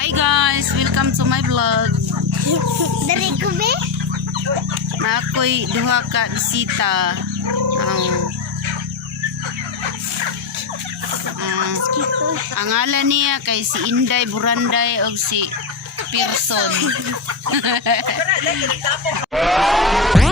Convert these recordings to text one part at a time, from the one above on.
Hi guys, welcome to my vlog. Dari ko be? Na ako'y duha ka bisita. Ang ang ang ngalan niya kay si Inday Buranday o si Pearson.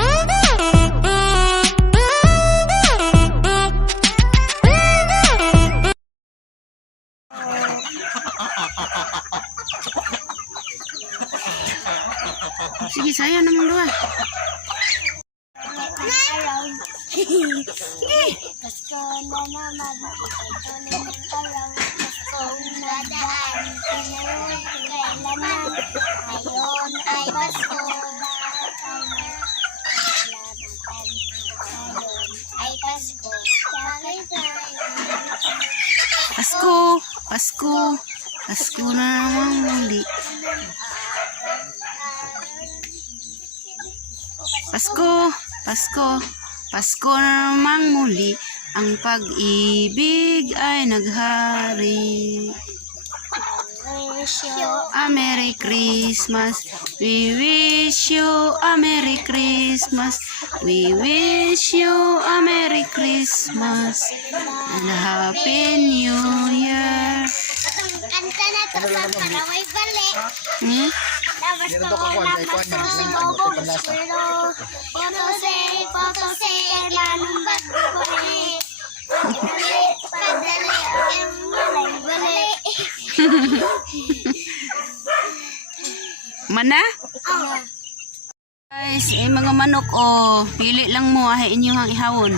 Sige, saya naman. Araw. Pasko na naman. Ito na ng talaw. Pasko na daan. Ngayon, kailanman. Ngayon ay Pasko. Ngayon ay Pasko. Bakit tayo? Pasko, Pasko, Pasko na naman muli. Pasko, Pasko, Pasko na naman muli. Ang pag-ibig ay naghari. Wish you A Merry Christmas. We wish you a Merry Christmas. We wish you a Merry Christmas. And a Happy New Year. Kanta na to sa paraway balik. Hmm? Tapos to naman to si Bobo Pero Poto se, poto se Manong bago balik Padali ang malay balik Mana? Oh, Guys, eh mga manok oh, pili lang mo ah inyong ihawon.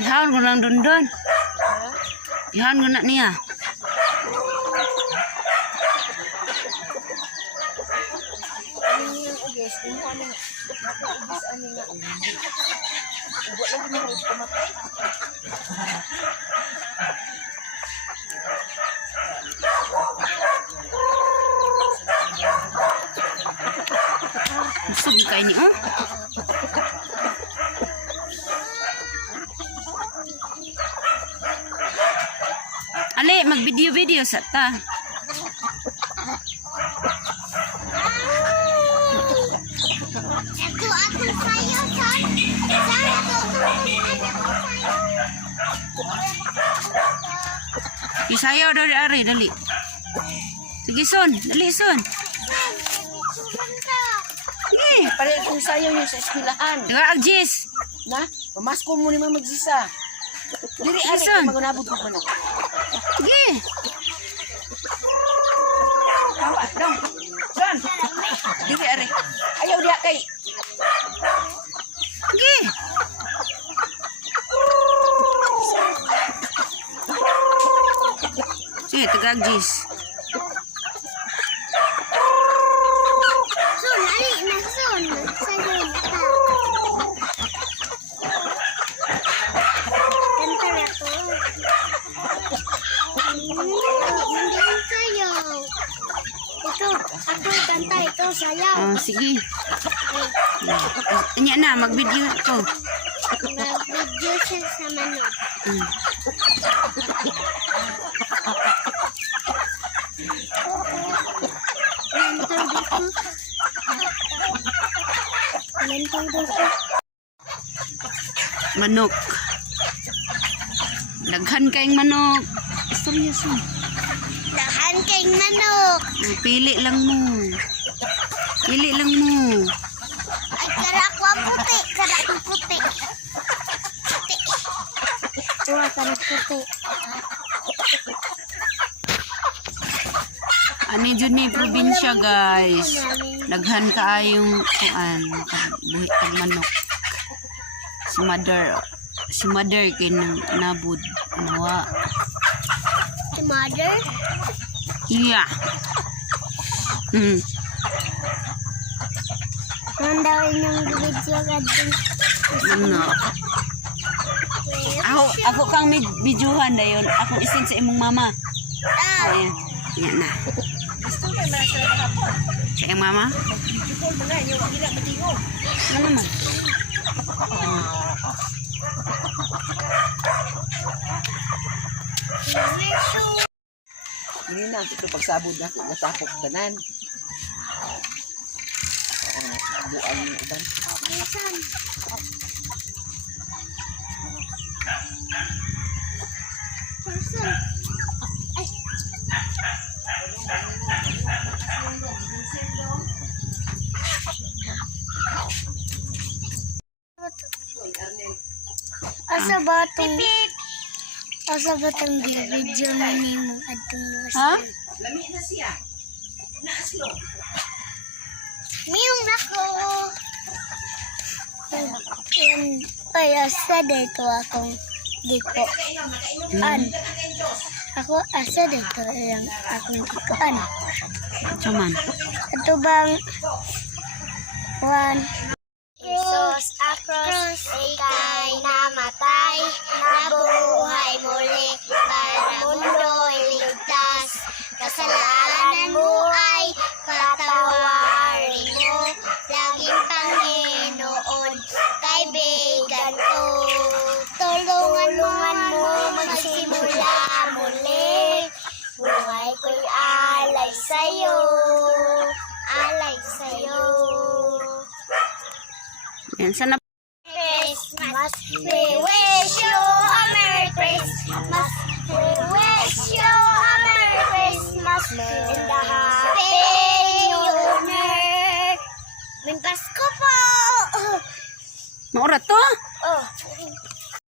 Ihawon ko lang dun dun. Ihawon ko na niya. Busog kayo ni oh. Mag-video-video sa ta. Ito ako sa'yo, son Son, ako daw di ari, dali. Sige, son. Dali, son. Sige. Pare kung sayo yun sa eskwelahan. Taga Agjis. Na? Pamasko mo ni mga magsisa. Diri ari magunabot ko na. Sige. Tawa, dong. Son. Diri ari. Ayaw diha kay. Sige. Sige, taga Agjis. Son, ali na, son Sa'yo na ka Kanta na Hmm, Hindi yung sayo Ito, ako kanta ito sayaw Oh, sige. Anya na, mag-video ko. Nag-video siya sa manok. Hmm. Lantang dito. Lantang dito. Manok. Daghan kayong manok. Istorya son. Dahan kayong manok. Oh, Pili lang mo. Pili lang mo. Ay, karak wa puti. Karak wa puti. Puti. Tuwa, karak puti. Ani jud ni probinsya guys. Daghan kaayong kuan buhit kag manok. Si mother si mother kay nang nabud nawa. Si mother? Iya. Hmm. Nandawin yung video ka din. Ano? Ako ako kang med- videohan dayon. Ako isin sa imong mama. Ah, Ayan. Yan na. Yung mama? Ano naman? Hindi na, ito pagsabod na, natapok tanan. Buwan mo uban. Minsan. Asa ba itong... Asa ba itong video na nimo atong Ha? Lami na siya. Naaslo. Miyong nako. Yan, ay, asa dito akong diko. An. Ako asa dito yung akong dikoan. Saman. Ito bang one. Jesus across ikay namatay, nabuhay muli Ayan. Sana Christmas. We wish you a Merry Christmas. We wish you a Merry Christmas. And a Happy New Year. May Pasko po! Maura to?